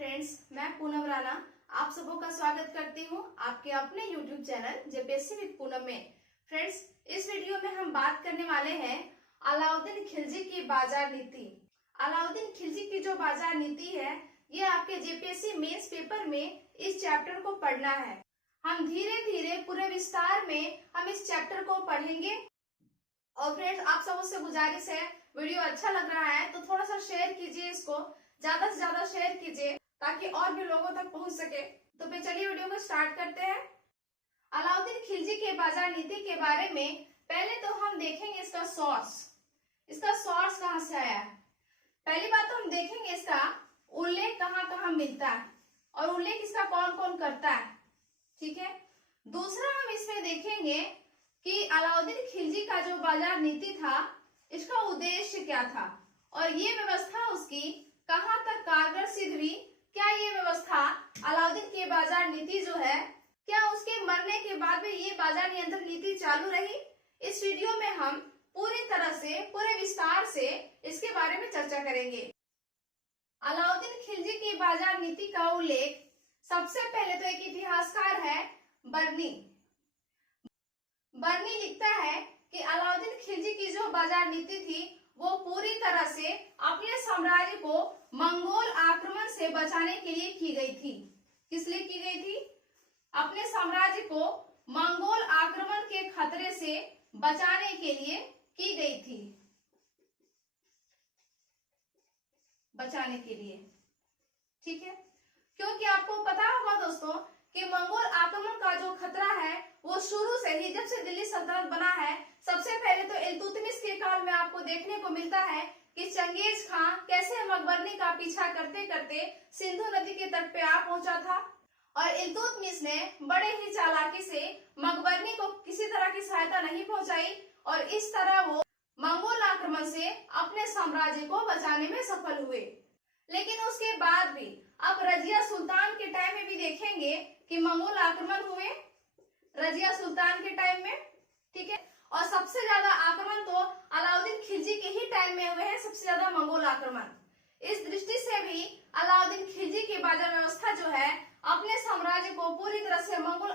Friends, मैं पूनम राणा आप सबों का स्वागत करती हूँ आपके अपने YouTube channel JPSC with Poonam में। फ्रेंड्स, इस वीडियो में हम बात करने वाले हैं अलाउद्दीन खिलजी की बाजार नीति। अलाउद्दीन खिलजी की जो बाजार नीति है, ये आपके जेपीएससी मेंस पेपर में इस चैप्टर को पढ़ना है। हम धीरे धीरे पूरे विस्तार में हम इस चैप्टर को पढ़ेंगे। और फ्रेंड्स, आप सबों से गुजारिश है, वीडियो अच्छा लग रहा है तो थोड़ा सा शेयर कीजिए, इसको ज्यादा से ज्यादा शेयर कीजिए ताकि और भी लोगों तक पहुंच सके। तो फिर चलिए वीडियो को स्टार्ट करते हैं। अलाउद्दीन खिलजी के बाजार नीति के बारे में पहले तो हम देखेंगे इसका सोर्स कहाँ से आया है। पहली बात तो हम देखेंगे इसका उल्लेख कहाँ कहाँ मिलता है और उल्लेख इसका कौन कौन करता है, ठीक है। दूसरा हम इसमें देखेंगे कि अलाउद्दीन खिलजी का जो बाजार नीति था, इसका उद्देश्य क्या था और ये व्यवस्था उसकी कहाँ तक कारगर सिद्ध हुई। क्या ये व्यवस्था अलाउद्दीन की बाजार नीति जो है, क्या उसके मरने के बाद भी ये बाजार नियंत्रण नीति चालू रही। इस वीडियो में हम पूरी तरह से पूरे विस्तार से इसके बारे में चर्चा करेंगे। अलाउद्दीन खिलजी की बाजार नीति का उल्लेख सबसे पहले तो एक इतिहासकार है बर्नी लिखता है कि अलाउद्दीन खिलजी की जो बाजार नीति थी वो पूरी तरह से अपने साम्राज्य को मंगोल आक्रमण से बचाने के लिए की गई थी। किस लिए की गई थी? अपने साम्राज्य को मंगोल आक्रमण के खतरे से बचाने के लिए की गई थी, बचाने के लिए, ठीक है। क्योंकि आपको पता होगा दोस्तों कि मंगोल आक्रमण का जो खतरा है वो शुरू से ही, जब से दिल्ली सल्तनत बना है, सबसे पहले तो इल्तुतमिश के काल में आपको देखने को मिलता है कि चंगेज खां कैसे मकबरनी का पीछा करते करते सिंधु नदी के तट पे आ पहुंचा था और इल्तुतमिश ने बड़े ही चालाकी से मकबरनी को किसी तरह की सहायता नहीं पहुंचाई और इस तरह वो मंगोल आक्रमण से अपने साम्राज्य को बचाने में सफल हुए। लेकिन उसके बाद भी अब रजिया सुल्तान के टाइम में भी देखेंगे कि मंगोल आक्रमण हुए, रजिया सुल्तान के टाइम में, ठीक है। और सबसे ज्यादा आक्रमण तो अलाउद्दीन खिलजी के ही टाइम में हुए हैं, सबसे ज्यादा मंगोल आक्रमण। इस दृष्टि से भी अलाउद्दीन खिलजी की बाजार व्यवस्था जो है, अपने साम्राज्य को पूरी तरह से मंगोल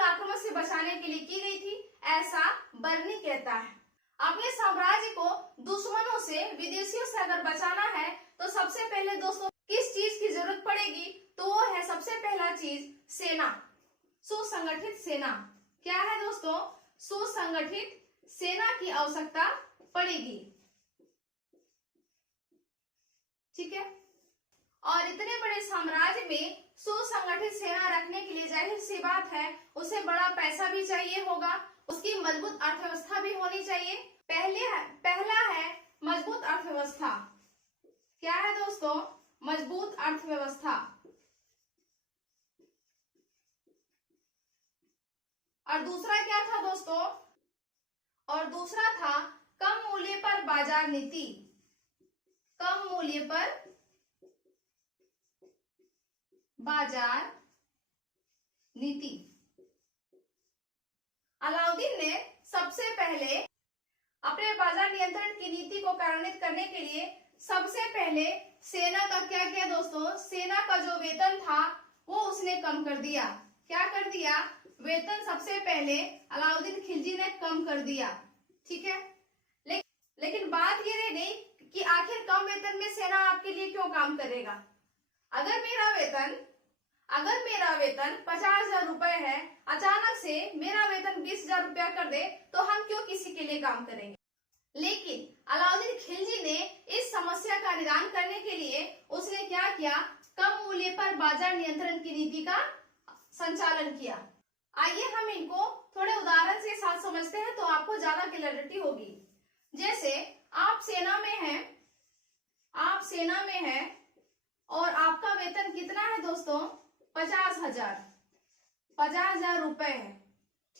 आक्रमण से बचाने के लिए की गई थी, ऐसा बर्नी कहता है। अपने साम्राज्य को दुश्मनों से, विदेशियों से अगर बचाना है तो सबसे पहले दोस्तों किस चीज की जरूरत पड़ेगी, तो वो है सबसे पहला चीज सेना, सुसंगठित सेना। क्या है दोस्तों? सुसंगठित सेना की आवश्यकता पड़ेगी, ठीक है। और इतने बड़े साम्राज्य में सुसंगठित सेना रखने के लिए जाहिर सी बात है उसे बड़ा पैसा भी चाहिए होगा, उसकी मजबूत अर्थव्यवस्था भी होनी चाहिए। पहला है मजबूत अर्थव्यवस्था। क्या है दोस्तों? मजबूत अर्थव्यवस्था। और दूसरा क्या था दोस्तों? और दूसरा था कम मूल्य पर बाजार नीति। कम मूल्य पर बाजार नीति। अलाउद्दीन ने सबसे पहले अपने बाजार नियंत्रण की नीति को कार्यान्वित करने के लिए सबसे पहले सेना का क्या किया दोस्तों? सेना का जो वेतन था वो उसने कम कर दिया। क्या कर दिया? वेतन सबसे पहले अलाउद्दीन खिलजी ने कम कर दिया, ठीक है। लेकिन बात ये रह गई कि आखिर कम वेतन में सेना आपके लिए क्यों काम करेगा। अगर मेरा वेतन 50,000 रुपए है, अचानक से मेरा वेतन 20,000 रुपया कर दे तो हम क्यों किसी के लिए काम करेंगे। लेकिन अलाउद्दीन खिलजी ने इस समस्या का निदान करने के लिए उसने क्या किया? कम मूल्य पर बाजार नियंत्रण की नीति का संचालन किया। आइए हम इनको थोड़े उदाहरण से साथ समझते हैं तो आपको ज्यादा क्लैरिटी होगी। जैसे आप सेना में हैं और आपका वेतन कितना है दोस्तों? 50,000 रुपए है,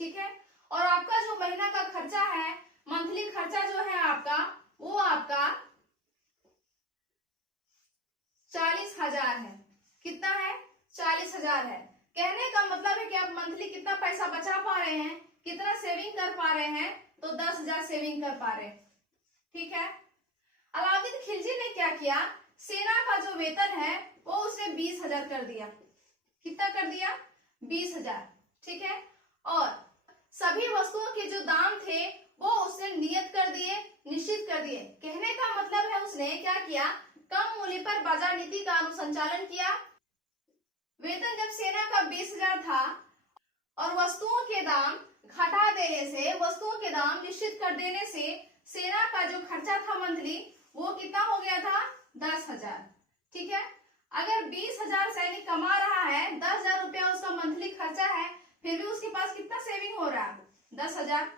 ठीक है। और आपका जो महीना का खर्चा है, मंथली खर्चा जो है आपका, वो आपका 40,000 है। कितना है? 40,000 है। कहने का मतलब है कि आप मंथली कितना पैसा बचा पा रहे हैं, कितना सेविंग कर पा रहे हैं, तो 10,000 सेविंग कर पा रहे हैं, ठीक है। अलाउद्दीन खिलजी ने क्या किया? सेना का जो वेतन है वो उसने 20,000 कर दिया। कितना कर दिया? 20,000। ठीक है। और सभी वस्तुओं के जो दाम थे वो उसने नियत कर दिए, निश्चित कर दिए। कहने का मतलब है उसने क्या किया? कम मूल्य पर बाजार नीति का अनुसंचालन किया। वेतन जब सेना का 20,000 था और वस्तुओं के दाम घटा देने से, वस्तुओं के दाम निश्चित कर देने से सेना का जो खर्चा था मंथली वो कितना हो गया था? 10,000। ठीक है। अगर 20,000 सैनिक कमा रहा है, 10,000 रुपया उसका मंथली खर्चा है, फिर भी उसके पास कितना सेविंग हो रहा है? 10,000।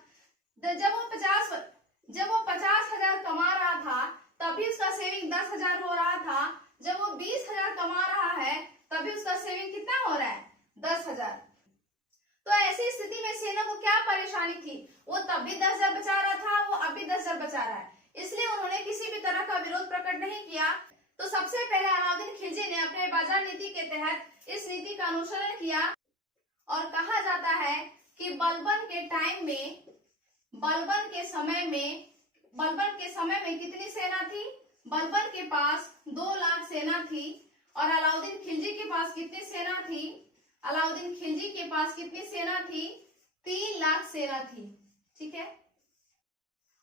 जब वो 50,000 कमा रहा था तभी उसका सेविंग 10,000 हो रहा था। जब वो 20,000 कमा रहा है तभी उसका सेविंग कितना हो रहा है? 10,000। तो ऐसी स्थिति में सेना को क्या परेशानी थी? वो तब भी 10,000 बचा रहा था, वो अभी 10,000 बचा रहा है, इसलिए उन्होंने किसी भी तरह का विरोध प्रकट नहीं किया। तो सबसे पहले अलाउद्दीन खिलजी ने अपने बाजार नीति के तहत इस नीति का अनुसरण किया। और कहा जाता है कि बलबन के समय में कितनी सेना थी? बलबन के पास 2 लाख सेना थी। और अलाउद्दीन खिलजी के पास कितनी सेना थी? अलाउद्दीन खिलजी के पास कितनी सेना थी? 3 लाख सेना थी। ठीक है।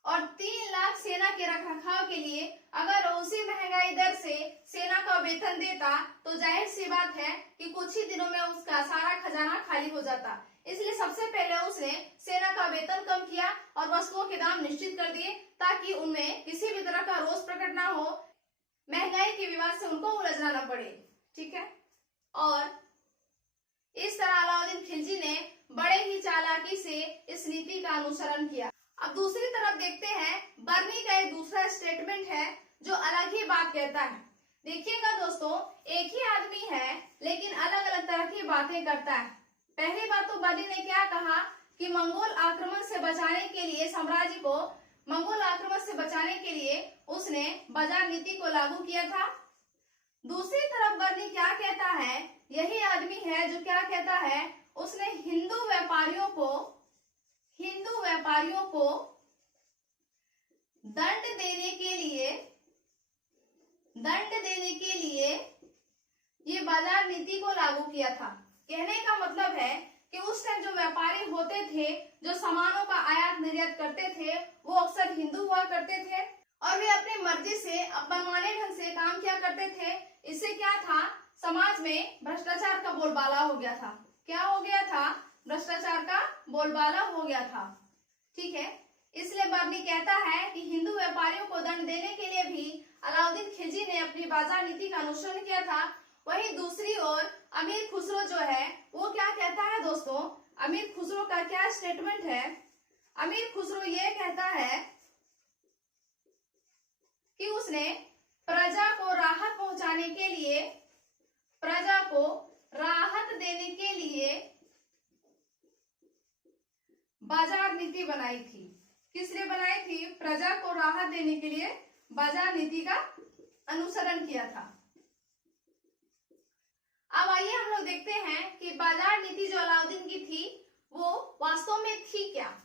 और 3 लाख सेना के रखरखाव के लिए अगर उसी महंगाई दर से सेना का वेतन देता तो जाहिर सी बात है कि कुछ ही दिनों में उसका सारा खजाना खाली हो जाता। इसलिए सबसे पहले उसने सेना का वेतन कम किया और वस्तुओं के दाम निश्चित कर दिए ताकि उनमें किसी भी तरह का रोष प्रकट ना हो, महंगाई के विवाद से उनको उलझना न पड़े। ठीक है। और इस तरह अलाउद्दीन खिलजी ने बड़े ही चालाकी से इस नीति का अनुसरण किया। अब दूसरी तरफ देखते हैं, बर्नी का एक दूसरा स्टेटमेंट है जो अलग ही बात कहता है। देखिएगा दोस्तों, एक ही आदमी है लेकिन अलग अलग तरह की बातें करता है। पहली बात तो बर्नी ने क्या कहा कि मंगोल आक्रमण से बचाने के लिए, साम्राज्य को मंगोल आक्रमण से बचाने के लिए उसने बाजार नीति को लागू किया था। दूसरी तरफ बर्नी क्या कहता है, यही आदमी है जो क्या कहता है, उसने हिंदू व्यापारियों को दंड देने के लिए ये बाजार नीति को लागू किया था। कहने का मतलब है कि उस टाइम जो व्यापारी होते थे, जो सामानों का आयात निर्यात करते थे, वो अक्सर हिंदू हुआ करते थे और वे अपनी मर्जी से, मनमाने ढंग से काम किया करते थे। इससे क्या था, समाज में भ्रष्टाचार का बोलबाला हो गया था। क्या हो गया था? भ्रष्टाचार का बोलबाला हो गया था। ठीक है। इसलिए बर्नी कहता है कि हिंदू व्यापारियों को दंड देने के लिए भी अलाउद्दीन खिलजी ने अपनी बाजार नीति का अनुसरण किया था। वहीं दूसरी ओर अमीर खुसरो जो है वो क्या कहता है दोस्तों, अमीर खुसरो का क्या स्टेटमेंट है? अमीर खुसरो ये कहता है कि उसने प्रजा को राहत पहुंचाने के लिए, प्रजा को राहत देने के लिए बाजार नीति बनाई थी। किस लिए बनाई थी? प्रजा को राहत देने के लिए बाजार नीति का अनुसरण किया था। अब आइए हम लोग देखते हैं कि बाजार नीति जो अलाउद्दीन की थी वो वास्तव में थी क्या।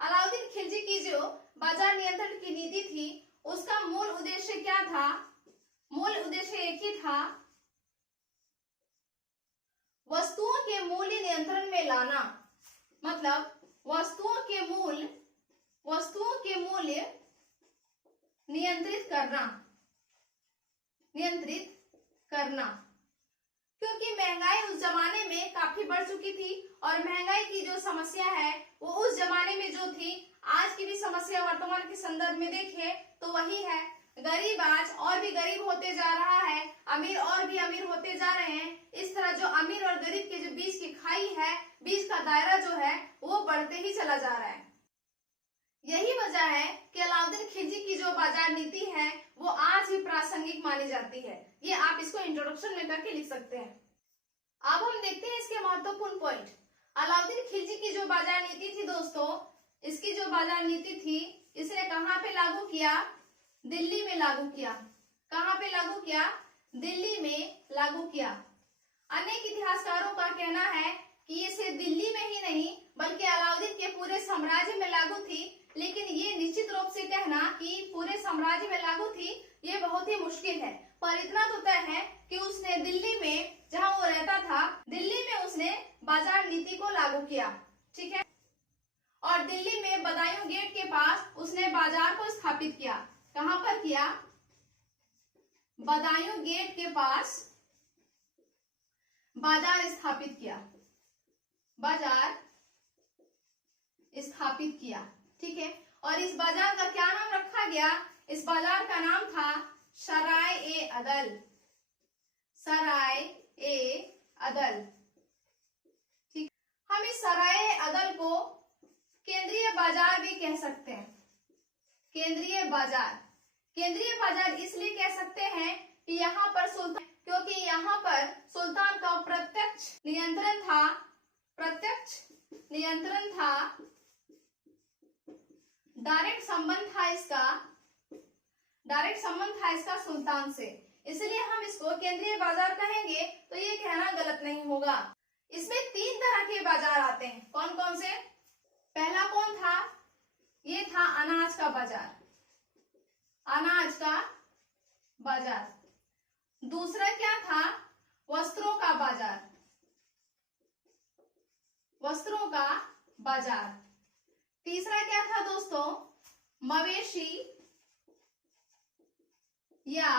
अलाउद्दीन खिलजी की जो बाजार नियंत्रण की नीति थी उसका मूल उद्देश्य क्या था? मूल उद्देश्य एक ही था, वस्तुओं के मूल्य नियंत्रण में लाना। मतलब वस्तुओं के मूल्य नियंत्रित करना। क्योंकि महंगाई उस जमाने में काफी बढ़ चुकी थी और महंगाई की जो समस्या है वो उस जमाने में जो थी, आज की भी समस्या वर्तमान के संदर्भ में देखें तो वही है। गरीब आज और भी गरीब होते जा रहा है, अमीर और भी अमीर होते जा रहे हैं। इस तरह जो अमीर और गरीब के जो बीच की खाई है, बीच का दायरा जो है वो बढ़ते ही चला जा रहा है। यही वजह है कि अलाउद्दीन खिलजी की जो बाजार नीति है वो आज भी प्रासंगिक मानी जाती है। ये आप इसको इंट्रोडक्शन में करके लिख सकते हैं। अब हम देखते हैं इसके महत्वपूर्ण पॉइंट। अलाउद्दीन खिलजी की जो बाजार नीति थी दोस्तों, इसकी जो बाजार नीति थी इसने कहाँ पे लागू किया? दिल्ली में लागू किया। कहाँ पे लागू किया? दिल्ली में लागू किया। अनेक इतिहासकारों का कहना है कि ये सिर्फ दिल्ली में ही नहीं बल्कि अलाउद्दीन के पूरे साम्राज्य में लागू थी, लेकिन ये निश्चित रूप से कहना कि पूरे साम्राज्य में लागू थी ये बहुत ही मुश्किल है। पर इतना तो तय है कि उसने दिल्ली में, जहां वो रहता था, दिल्ली में उसने बाजार नीति को लागू किया। ठीक है, और दिल्ली में बदायूं गेट के पास उसने बाजार को स्थापित किया। कहां पर किया? बदायूं गेट के पास बाजार स्थापित किया, बाजार स्थापित किया। ठीक है, और इस बाजार का क्या नाम रखा गया? इस बाजार का नाम था सराय ए अदल, सराय ए अदल। ठीक, हम इस सराय ए अदल को केंद्रीय बाजार भी कह सकते हैं। केंद्रीय बाजार, केंद्रीय बाजार इसलिए कह सकते हैं कि यहाँ पर सुल्तान, क्योंकि यहाँ पर सुल्तान का प्रत्यक्ष नियंत्रण था, प्रत्यक्ष नियंत्रण था, डायरेक्ट संबंध था इसका, डायरेक्ट संबंध था इसका सुल्तान से, इसलिए हम इसको केंद्रीय बाजार कहेंगे। तो ये कहना गलत नहीं होगा। इसमें 3 तरह के बाजार आते हैं। कौन कौन से? पहला कौन था? ये था अनाज का बाजार, अनाज का बाजार। दूसरा क्या था? वस्त्रों का बाजार, वस्त्रों का बाजार। तीसरा क्या था दोस्तों? मवेशी या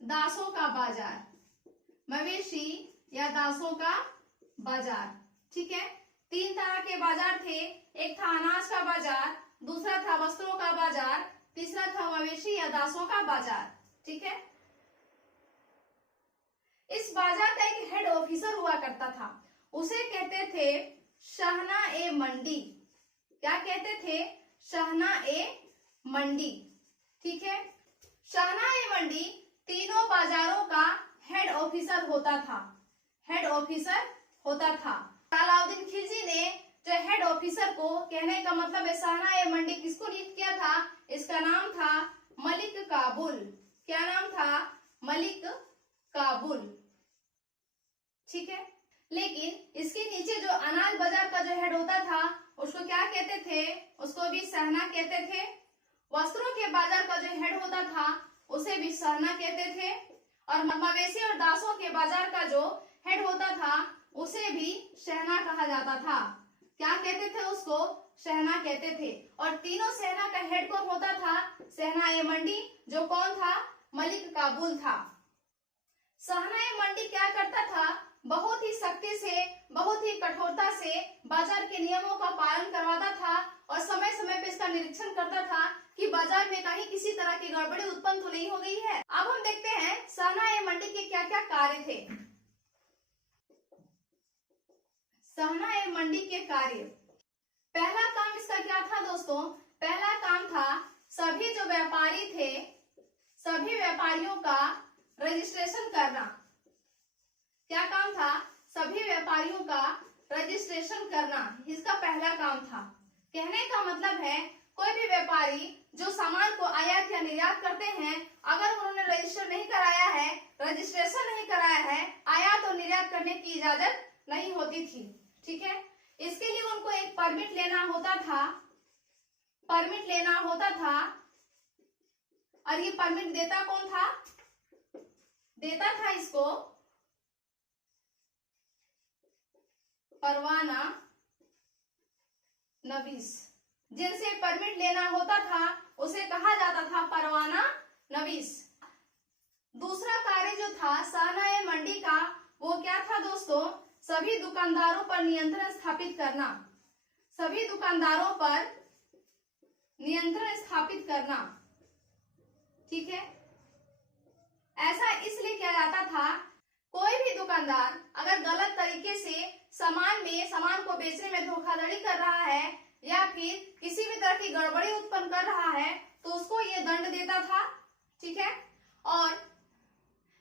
दासों का बाजार, मवेशी या दासों का बाजार। ठीक है, 3 तरह के बाजार थे। एक था अनाज का बाजार, दूसरा था वस्त्रों का बाजार, तीसरा था मवेशी या दासों का बाजार। ठीक है, इस बाजार का एक हेड ऑफिसर हुआ करता था, उसे कहते थे शहना ए मंडी। क्या कहते थे? शहना ए मंडी। ठीक है, शहना ए मंडी तीनों बाजारों का हेड ऑफिसर होता था, हेड ऑफिसर होता था। अलाउद्दीन खिलजी ने जो हेड ऑफिसर को, कहने का मतलब है शहना ए मंडी, किसको नियुक्त किया था? इसका नाम था मलिक काबुल। क्या नाम था? मलिक काबुल। ठीक है, लेकिन इसके नीचे जो अनाज बाजार का जो हेड होता था उसको क्या कहते थे? उसको भी शहना कहते थे। वस्त्रों के बाजार का जो हेड होता था उसे भी शहना कहते थे, और मवेशी और दासों के बाजार का जो हेड होता था उसे भी शहना कहा जाता था। क्या कहते थे उसको? शहना कहते थे। और तीनों शहना का हेड कौन होता था? शहना ए मंडी, जो कौन था? मलिक काबुल था। शहना ए मंडी क्या करता था? बहुत ही सख्ती से, बहुत ही कठोरता से बाजार के नियमों का पालन करवाता था और समय समय पे इसका निरीक्षण करता था कि बाजार में कहीं किसी तरह की गड़बड़ी उत्पन्न तो नहीं हो गई है। अब हम देखते हैं शहना ए मंडी के क्या क्या कार्य थे। शहना ए मंडी के कार्य, पहला काम इसका क्या था दोस्तों? पहला काम था सभी जो व्यापारी थे, सभी व्यापारियों का रजिस्ट्रेशन करना। क्या काम था? सभी व्यापारियों का रजिस्ट्रेशन करना, इसका पहला काम था। कहने का मतलब है कोई भी व्यापारी जो सामान को आयात या निर्यात करते हैं, अगर उन्होंने रजिस्टर नहीं कराया है, रजिस्ट्रेशन नहीं कराया है, आयात और निर्यात करने की इजाजत नहीं होती थी। ठीक है, इसके लिए उनको एक परमिट लेना होता था, परमिट लेना होता था। और ये परमिट देता कौन था? देता था इसको परवाना नवीस। जिनसे परमिट लेना होता था उसे कहा जाता था परवाना नवीस। दूसरा कार्य जो था शहना ए मंडी का, वो क्या था दोस्तों? सभी दुकानदारों पर नियंत्रण स्थापित करना, सभी दुकानदारों पर नियंत्रण स्थापित करना। ठीक है, ऐसा इसलिए किया जाता था, कोई भी दुकानदार अगर गलत तरीके से सामान को बेचने में धोखाधड़ी कर रहा है या फिर किसी भी तरह की गड़बड़ी उत्पन्न कर रहा है तो उसको ये दंड देता था। ठीक है, और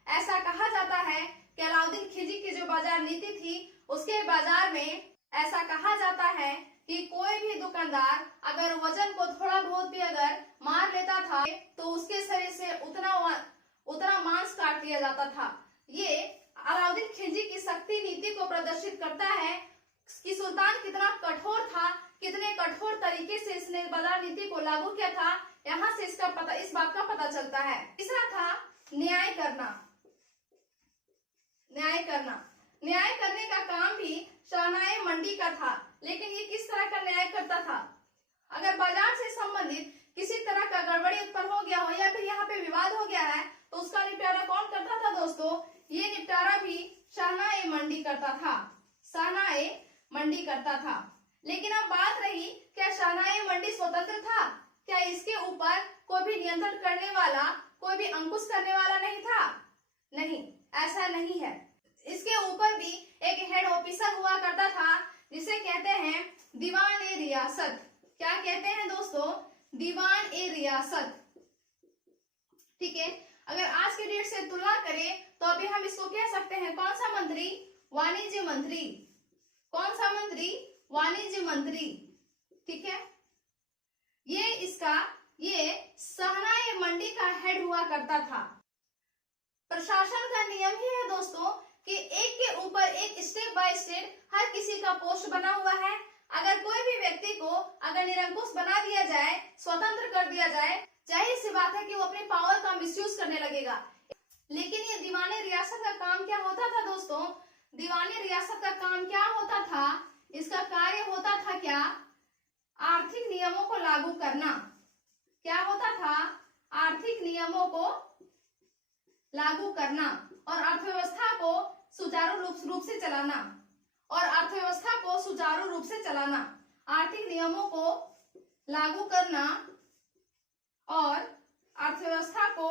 ऐसा कहा जाता है कि अलाउद्दीन खिलजी की जो बाजार नीति थी उसके बाजार में ऐसा कहा जाता है कि कोई भी दुकानदार अगर वजन को थोड़ा बहुत भी अगर मार लेता था तो उसके शरीर से उतना मांस काट लिया जाता था। ये अलाउद्दीन खिलजी की सख्ती नीति को प्रदर्शित करता है कि सुल्तान कितना कठोर था, कितने कठोर तरीके से इसने बाजार नीति को लागू किया था। यहाँ से इसका पता, इस बात का पता चलता है। तीसरा था न्याय करना, न्याय करना। न्याय करने का काम भी शहनाई मंडी का था, लेकिन ये किस तरह का न्याय करता था? अगर बाजार से संबंधित किसी तरह का गड़बड़ी उत्पन्न हो गया हो या फिर यहाँ पे विवाद हो गया है तो उसका निपटारा कौन करता था दोस्तों? ये निपटारा भी शहनाई मंडी करता था, शहनाई मंडी करता था। लेकिन अब बात रही, क्या शहनाई मंडी स्वतंत्र था? क्या इसके ऊपर कोई भी नियंत्रण करने वाला, कोई भी अंकुश करने वाला नहीं था? नहीं, ऐसा नहीं है। इसके ऊपर भी एक हेड ऑफिसर हुआ करता था जिसे कहते हैं दीवान ए रियासत। क्या कहते हैं दोस्तों? दीवान ए रियासत। ठीक है, अगर आज के डेट से तुलना करें तो अभी हम इसको कह सकते हैं कौन सा मंत्री? वाणिज्य मंत्री। कौन सा मंत्री? वाणिज्य मंत्री। ठीक है, ये शहनाई मंडी का हेड हुआ करता था। प्रशासन का नियम ही है दोस्तों कि एक के ऊपर एक स्टेप बाय स्टेप हर किसी का पोस्ट बना हुआ है। अगर कोई भी व्यक्ति को अगर निरंकुश बना दिया जाए, स्वतंत्र कर दिया जाए, जाहिर सी बात है कि वो अपनी पावर का मिसयूज करने लगेगा। लेकिन ये दीवानी रियासत का काम क्या होता था दोस्तों? दीवानी रियासत का काम क्या होता था? इसका कार्य होता था क्या? आर्थिक नियमों को लागू करना। क्या होता था? आर्थिक नियमों को लागू करना और अर्थव्यवस्था को सुचारू रूप से चलाना, और अर्थव्यवस्था को सुचारू रूप से चलाना, आर्थिक नियमों को लागू करना और अर्थव्यवस्था को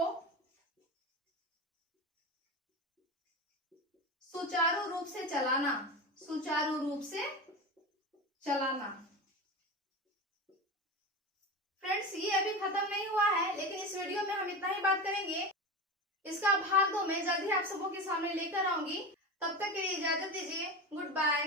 सुचारू रूप से चलाना, सुचारू रूप से चलाना। फ्रेंड्स, ये अभी खत्म नहीं हुआ है, लेकिन इस वीडियो में हम इतना ही बात करेंगे। इसका भाग 2 मैं जल्दी आप सबों के सामने लेकर आऊंगी। तब तक के लिए इजाजत दीजिए। Good bye.